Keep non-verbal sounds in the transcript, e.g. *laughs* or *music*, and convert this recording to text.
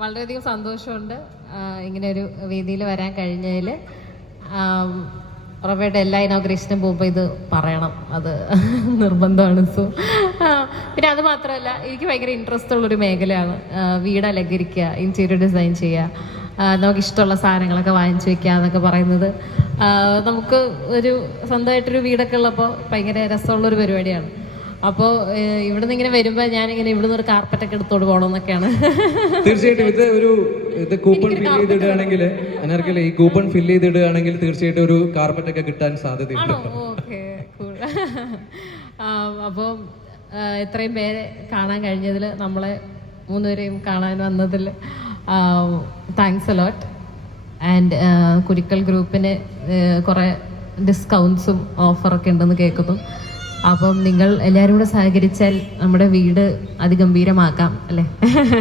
വളരെയധികം സന്തോഷമുണ്ട് ഇങ്ങനെ ഒരു വേദിയിൽ വരാൻ കഴിഞ്ഞതിൽ റവയുടെ എല്ലാ ഇനോഗ്രേഷനും പോകുമ്പോൾ ഇത് പറയണം. അത് നിർബന്ധമാണ്. സോ പിന്നെ അത് മാത്രമല്ല എനിക്ക് ഭയങ്കര ഇൻട്രസ്റ്റ് ഉള്ളൊരു മേഖലയാണ്. വീട് അലങ്കരിക്കുക ഇന്റീരിയർ ഡിസൈൻ ചെയ്യുക നമുക്ക് ഇഷ്ടമുള്ള സാധനങ്ങളൊക്കെ വാങ്ങിച്ചു വെക്കുക എന്നൊക്കെ പറയുന്നത്. നമുക്ക് ഒരു സ്വന്തമായിട്ടൊരു വീടൊക്കെ ഉള്ളപ്പോൾ ഭയങ്കര രസമുള്ളൊരു പരിപാടിയാണ്. അപ്പോൾ ഇവിടുന്ന് ഇങ്ങനെ വരുമ്പോൾ ഞാനിങ്ങനെ ഇവിടുന്ന് ഒരു കാർപ്പറ്റൊക്കെ പോകണം പോകണമെന്നൊക്കെയാണ് തീർച്ചയായിട്ടും ഇത് ഒരു ഇത് കൂപ്പൺ ഫിൽ ചെയ്തിടുകയാണെങ്കിൽ അനർക്കല ഈ കൂപ്പൺ ഫിൽ ചെയ്തിടുകയാണെങ്കിൽ തീർച്ചയായിട്ടും ഒരു കാർപ്പറ്റ് ഒക്കെ കിട്ടാൻ സാധ്യതയുണ്ട് അപ്പോൾ ഇത്രയും പേരെ കാണാൻ കഴിഞ്ഞതിൽ നമ്മളെ മൂന്നുപേരെയും കാണാൻ വന്നതിൽ താങ്ക്സ് അലോട്ട് ആൻഡ് കുരിക്കൽ ഗ്രൂപ്പിന് കുറേ ഡിസ്കൗണ്ട്സും ഓഫറൊക്കെ ഉണ്ടെന്ന് കേൾക്കുന്നു. അപ്പം നിങ്ങൾ എല്ലാവരും കൂടെ സഹകരിച്ചാൽ നമ്മുടെ വീട് അതിഗംഭീരമാക്കാം അല്ലേ? *laughs*